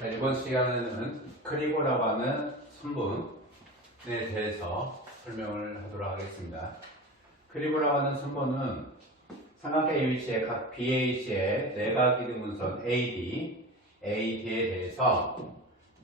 자, 이번 시간에는 크리보라고 하는 선분에 대해서 설명을 하도록 하겠습니다. 크리보라고 하는 선분은 삼각형 ABC의 각 BAC의 내각이등분선 AD, AD에 대해서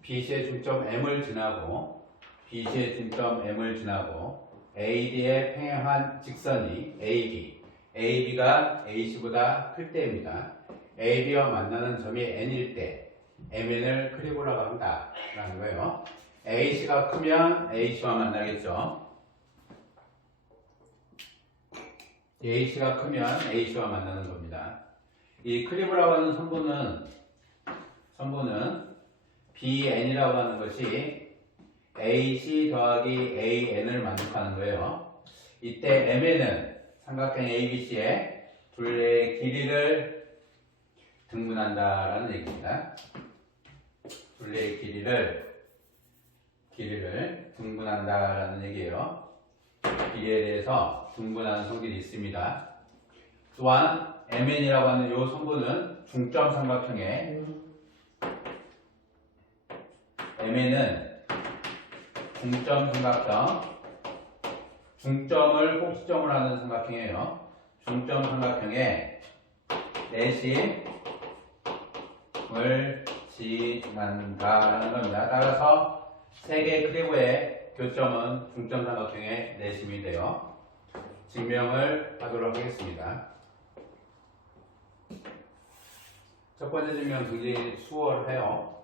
BC의 중점 M을 지나고 BC의 중점 M을 지나고 AD에 평행한 직선이 AB, AB가 AC보다 클 때입니다. AB와 만나는 점이 N일 때 MN을 크리보라고 한다 라는 거예요. AC가 크면 AC와 만나겠죠. AC가 크면 AC와 만나는 겁니다. 이 크리보라고 하는 선분은 BN이라고 하는 것이 AC 더하기 AN을 만족하는 거예요. 이때 MN은 삼각형 ABC의 둘레의 길이를 등분한다라는 얘기입니다. 둘레의 길이를 등분한다라는 얘기예요. 길이에 대해서 등분하는 성질이 있습니다. 또한 MN이라고 하는 이 성분은 중점 삼각형에 MN은 중점 삼각형, 중점을 꼭지점으로 하는 삼각형이에요. 중점 삼각형에 내심을 지난다라는 겁니다. 따라서 세 개의 크리보의 교점은 중점 삼각형의 내심이 되어 증명을 하도록 하겠습니다. 첫 번째 증명 굉장히 수월해요.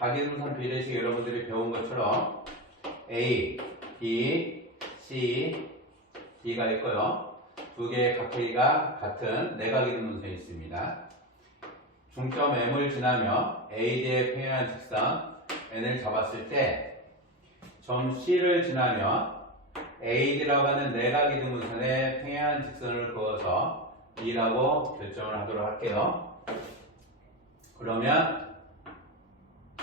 각이등분선 비례식 여러분들이 배운 것처럼 A, B, C, D가 있고요. 두 개의 각도가 같은 내각이등분선이 있습니다. 중점 M을 지나며 AD에 평행한 직선 N을 잡았을 때 점 C를 지나며 AD라고 하는 내각이등분선에 평행한 직선을 그어서 E라고 결정을 하도록 할게요. 그러면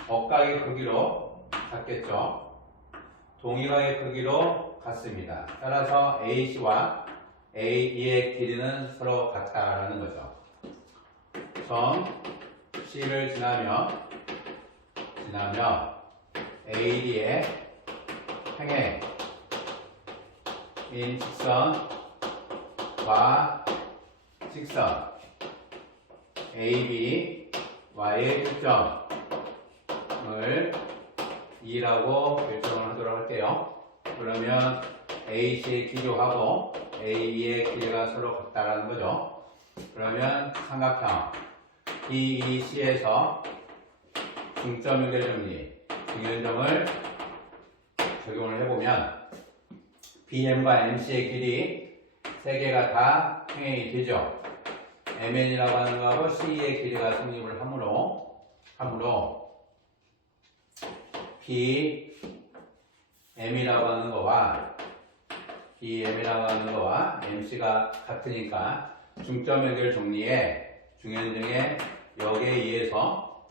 적각의 크기로 같겠죠. 동일각의 크기로 같습니다. 따라서 AC와 AE의 길이는 서로 같다라는 거죠. 점 C를 지나며 AD의 평행인 직선과 직선 AB와의 교점을 E라고 결정을 하도록 할게요. 그러면 AC의 길이하고 AE의 길이가 서로 같다라는 거죠. 그러면 삼각형 BEC에서 중점 연결정리, 중연점을 적용을 해보면 BM과 MC의 길이 세 개가 다 평행이 되죠. MN이라고 하는 거하고 CE의 길이가 성립을 하므로 BM이라고 하는 거와 MC가 같으니까 중점 연결 정리에 중연정의 역에 의해서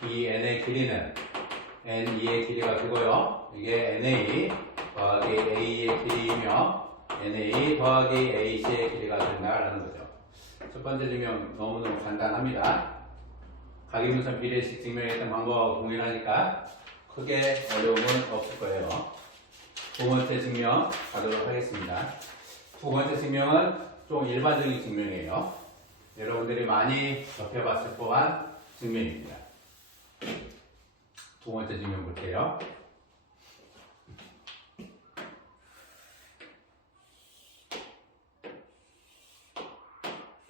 BN의 길이는 NE의 길이가 되고요. 이게 NA 더하기 AE의 길이이며 NA 더하기 AC의 길이가 된다라는 거죠. 첫 번째 증명 너무너무 간단합니다. 각이등분선 비례식 증명했던 방법하고 동일하니까 크게 어려움은 없을 거예요. 두 번째 증명 가도록 하겠습니다. 두 번째 증명은 좀 일반적인 증명이에요. 여러분들이 많이 접해봤을 법한 증명입니다. 두 번째 증명 볼게요.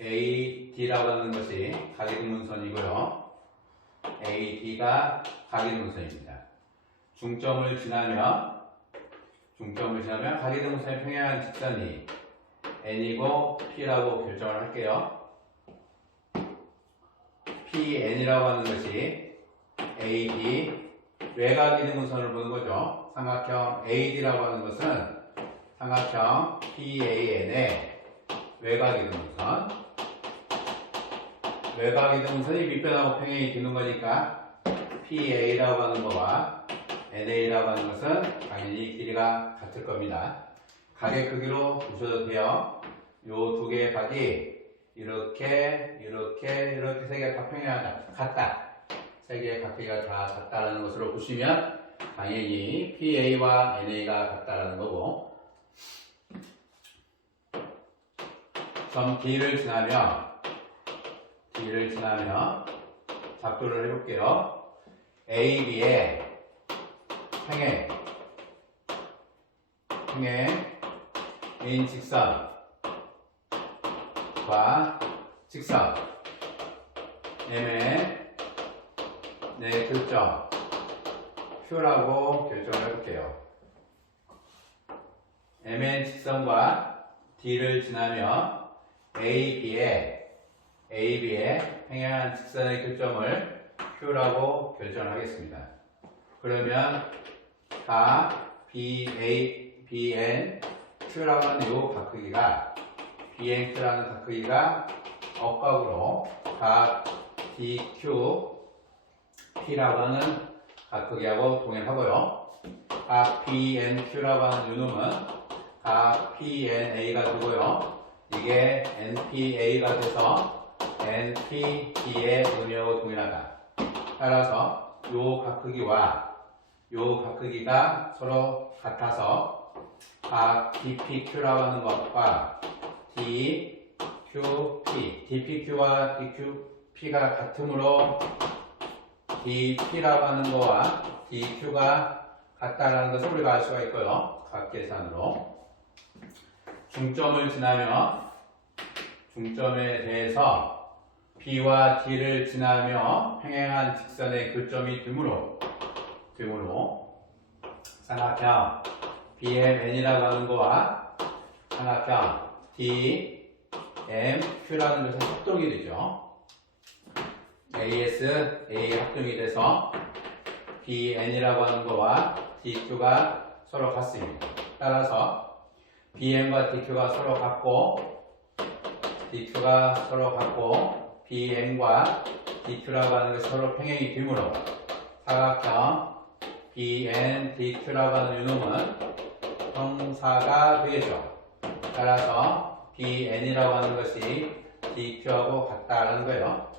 AD라고 하는 것이 각이등분선이고요. AD가 각이등분선입니다. 중점을 지나면 각이등분선에 평행한 직선이 N이고 P라고 결정을 할게요. PN이라고 하는 것이 AD 외곽이등분선을 보는 거죠. 삼각형 AD라고 하는 것은 삼각형 PAN의 외곽이등분선이 밑변하고 평행이 되는 거니까 PA라고 하는 거와 NA라고 하는 것은 당연히 길이가 같을 겁니다. 각의 크기로 보셔도 돼요. 요 두 개의 각이 이렇게 세 개가 다 평행하다 같다. 세 개의 각기가 다 같다라는 것으로 보시면 당연히 PA와 NA가 같다라는 거고, 점 D를 지나면 작도를 해볼게요. AB의 평행 A인 직선과 직선 M의 네 교점 Q라고 결정을 해볼게요. M의 직선과 D를 지나면 AB의 평행한 직선의 교점을 Q라고 결정을 하겠습니다. 그러면 각 BN Q라고 하는 이 각크기가 BNQ라는 각크기가 억각으로 각 DQ P라고 하는 각크기하고 동일하고요. 각 BNQ라고 하는 요놈은 각 PNA가 되고요. 이게 NPA가 돼서 NPB의 의미하고 동일하다. 따라서 요 각크기가 서로 같아서 각 DPQ라고 하는 것과 DPQ와 DQP가 같으므로 DP라고 하는 거와 DQ가 같다라는 것을 우리가 알 수가 있고요. 각 계산으로. 중점을 지나면 중점에 대해서 B와 D를 지나며 평행한 직선의 교점이 되므로 삼각형 BMN이라고 하는 거와 삼각형 DMQ라는 것은 합동이 되죠. AS, A 합동이 돼서 BN이라고 하는 거와 DQ가 서로 같습니다. 따라서 BM과 DQ가 서로 같고 BM과 DQ라고 하는 것이 서로 평행이 되므로 사각형 BN, DQ라고 하는 유놈은 형사가 되겠죠. 따라서 BN이라고 하는 것이 DQ하고 같다라는 거예요.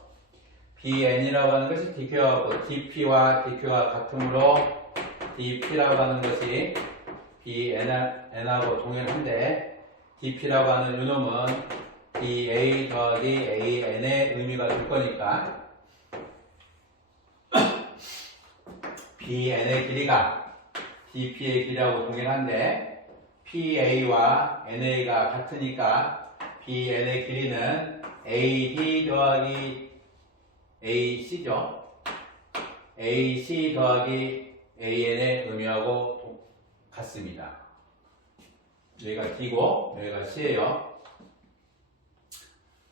BN이라고 하는 것이 DP와 DQ가 같으므로 DP라고 하는 것이 BN하고 동일한데 DP라고 하는 유놈은 DA 더하기 AN의 의미가 될 거니까 BN의 길이가 DP의 길이하고 동일한데 PA와 NA가 같으니까 BN의 길이는 AD 더하기 AC죠. AC 더하기 AN의 의미하고 같습니다. 여기가 D고 여기가 C예요.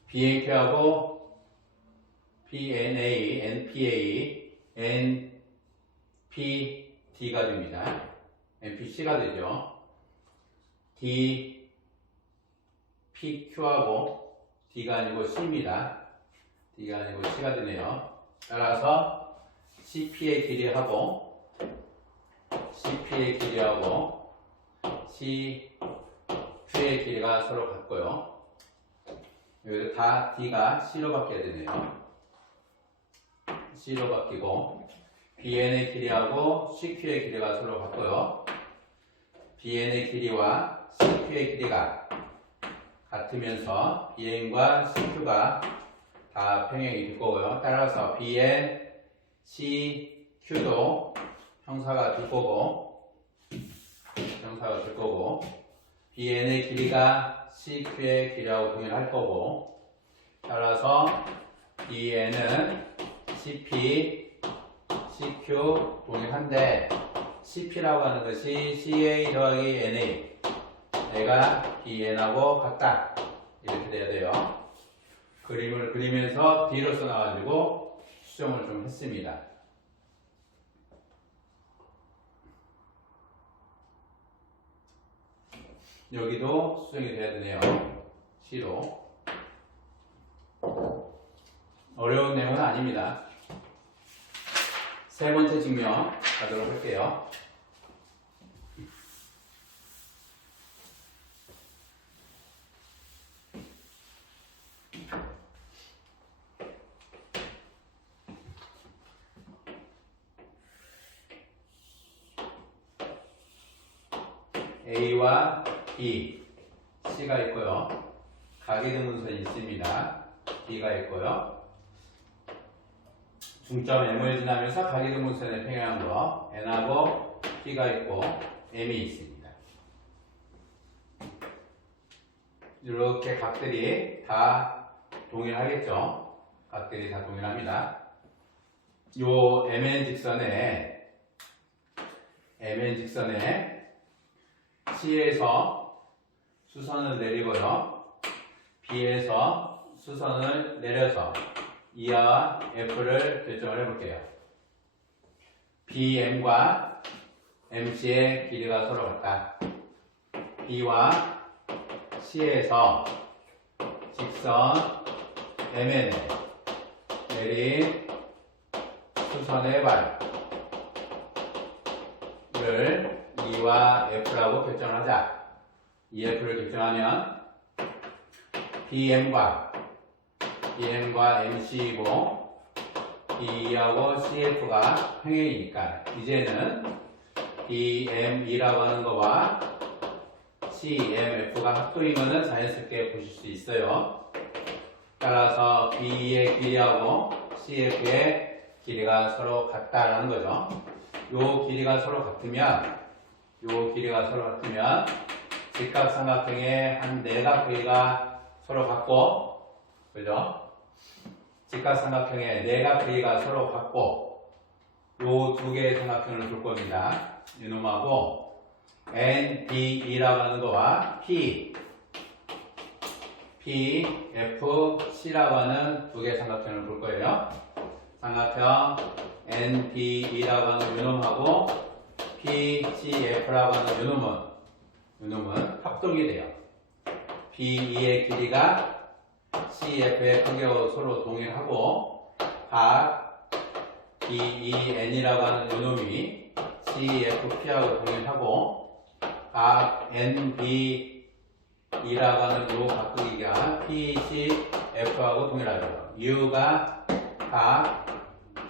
BNQ하고 PNA, NPA, NPD가 됩니다. NPC가 되죠. DPQ하고 D가 아니고 C입니다. D가 아니고 C가 되네요. 따라서 CP의 길이하고 CQ의 길이가 서로 같고요. 여기서 다 D가 C로 바뀌어야 되네요. C로 바뀌고 BN의 길이하고 CQ의 길이가 서로 같고요. BN의 길이와 CQ의 길이가 같으면서 BN과 CQ가 다 평행이 될 거고요. 따라서 BN, CQ도 형사가 될 거고 BN의 길이가 CQ의 길이하고 동일할 거고 따라서 BN은 CP, CQ 동일한데 CP라고 하는 것이 CA 더하기 NA 얘가 BN하고 같다 이렇게 돼야 돼요. 그림을 그리면서 D로 써놔가지고 수정을 좀 했습니다. 여기도 수정이 돼야 되네요. C로. 어려운 내용은 아닙니다. 세 번째 증명 가도록 할게요. A와 B, C가 있고요. 가계등분선이 있습니다. B가 있고요. 중점 M을 지나면서 가계등분선의 평행한 N하고 P가 있고 M이 있습니다. 이렇게 각들이 다 동일하겠죠. 각들이 다 동일합니다. 요 MN 직선에 C에서 수선을 내리고요. B에서 수선을 내려서 E와 F를 결정을 해볼게요. BM과 MC의 길이가 서로 같다. B와 C에서 직선 MN에 내린 수선의 발을 E와 F라고 결정하자. EF를 결정하면 BM과 MC이고 B하고 CF가 평행이니까 이제는 BM이라고 하는 거와 CMF가 합동인 것은 자연스럽게 보실 수 있어요. 따라서 B의 길이하고 CF의 길이가 서로 같다라는 거죠. 요 길이가 서로 같으면 직각삼각형의 한 내각비가 서로 같고, 그죠? 직각삼각형의 내각비가 서로 같고, 요 두 개의 삼각형을 볼 겁니다. 이놈하고 NBE라고 하는 거와 PFC라고 하는 두 개의 삼각형을 볼 거예요. 삼각형 NBE라고 하는 이놈하고 PCF라고 하는 이놈은 합동이 돼요. BE의 길이가 CF의 크기와 서로 동일하고 각 BEN이라고 하는 이놈이 CFP하고 동일하고 각 NBE라고 하는 요 각극이가 PCF하고 동일하죠. U가 각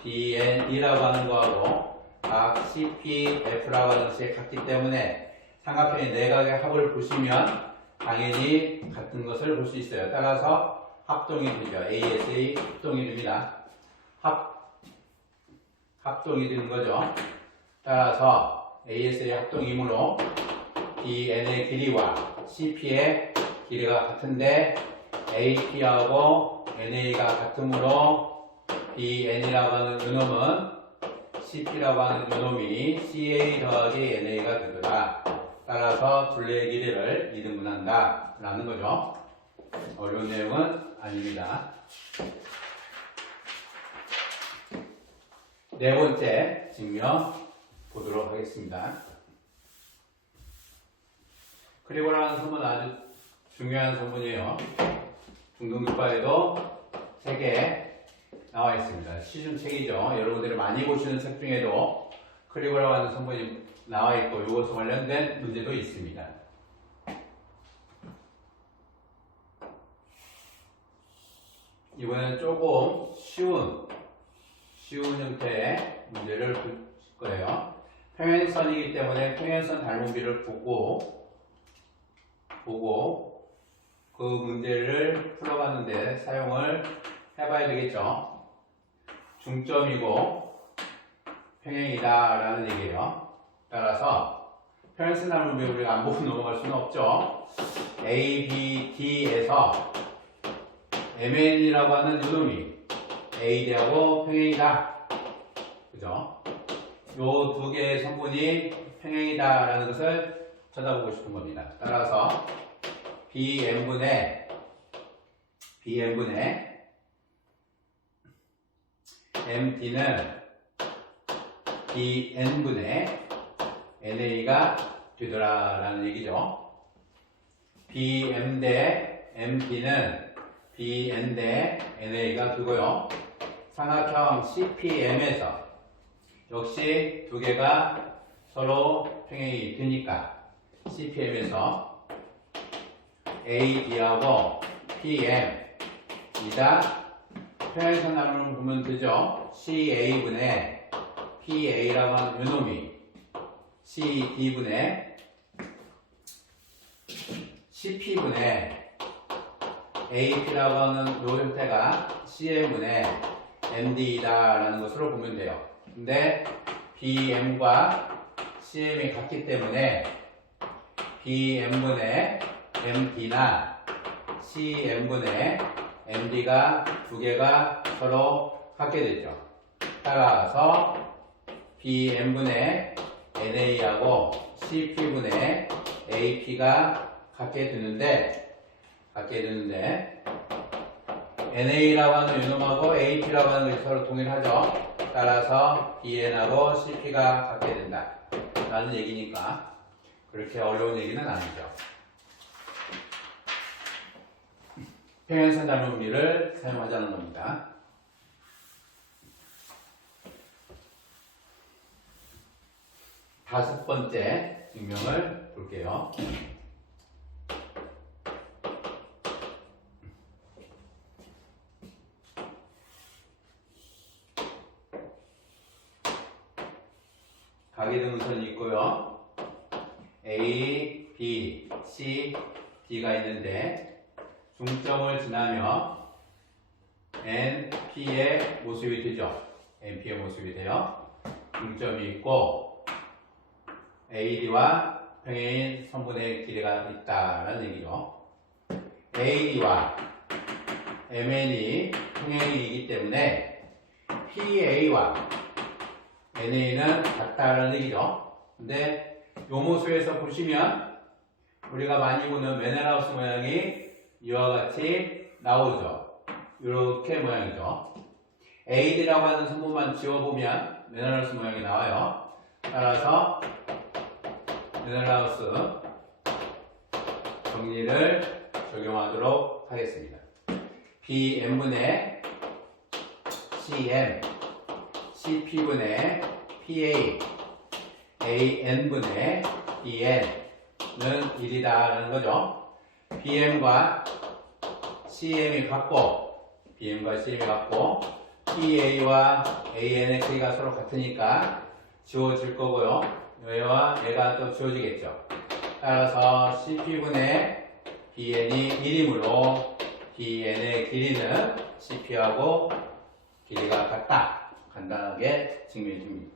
BN이라고 하는 거하고 각 CPF라고 하는 것이 같기 때문에 삼각형의 내각의 합을 보시면 당연히 같은 것을 볼 수 있어요. 따라서 합동이 되죠. ASA 합동이 됩니다. 합동이 되는 거죠. 따라서 ASA 합동이므로 BN의 길이와 CP의 길이가 같은데 AP하고 NA가 같으므로 BN이라고 하는 이놈은 CP라고 하는 이놈이 CA 더하기 NA가 되더라. 따라서 둘레의 길이를 2등분한다 라는 거죠. 어려운 내용은 아닙니다. 네 번째 증명 보도록 하겠습니다. 크리고라는 선문은 아주 중요한 선문이에요. 중등교과에도 3개 나와 있습니다. 시중책이죠. 여러분들이 많이 보시는 책 중에도 크리고라고 하는 선문이 나와 있고 이것과 관련된 문제도 있습니다. 이번에는 조금 쉬운 형태의 문제를 볼 거예요. 평행선이기 때문에 평행선 닮은비를 보고 그 문제를 풀어봤는데 사용을 해봐야 되겠죠. 중점이고 평행이다 라는 얘기예요. 따라서 평행선 닮은비 우리가 안 보고 넘어갈 수는 없죠. A, B, D에서 MN이라고 하는 이놈이 AD하고 평행이다. 그죠? 요 두 개의 성분이 평행이다 라는 것을 쳐다보고 싶은 겁니다. 따라서 BN분의 MD는 BN분의 NA가 되더라 라는 얘기죠. BM 대 MD는 BN 대 NA가 되고요. 삼각형 CPM에서 역시 두 개가 서로 평행이 되니까 CPM에서 AD하고 PM이다. 평행선 나누는 보면 되죠. CA분의 PA라고 하는 요놈이 CD분의 CP분의 AP라고 하는 이 형태가 CM분의 MD이다라는 것으로 보면 돼요. 근데 BM과 CM이 같기 때문에 BM분의 MD나 CM분의 MD가 두 개가 서로 같게 되죠. 따라서 BM분의 NA하고 CP분의 AP가 같게 되는데 NA라고 하는 요놈하고 AP라고 하는 것이 서로 동일하죠. 따라서 BN하고 CP가 같게 된다 라는 얘기니까 그렇게 어려운 얘기는 아니죠. 평행선 닮음비를 사용하자는 겁니다. 다섯 번째 증명을 볼게요. 가계등선이 있고요. A, B, C, D가 있는데 중점을 지나며 N, P의 모습이 되죠. NP의 모습이 돼요. 중점이 있고 AD와 평행인 선분의 길이가 있다라는 얘기죠. AD와 MN이 평행이기 때문에 PA와 NA는 같다라는 얘기죠. 근데 이 모습에서 보시면 우리가 많이 보는 메넬하우스 모양이 이와 같이 나오죠. 이렇게 모양이죠. AD라고 하는 선분만 지워보면 메넬하우스 모양이 나와요. 따라서 메넬하우스 정리를 적용하도록 하겠습니다. BM분의 CM, CP분의 PA, AN분의 DN은 1이다라는 거죠. BM과 CM이 같고, PA와 AN의 크기가 서로 같으니까 지워질 거고요. 얘와 얘가 또 지워지겠죠. 따라서 CP분의 BN이 1이므로 BN의 길이는 CP하고 길이가 같다. 간단하게 증명해 줍니다.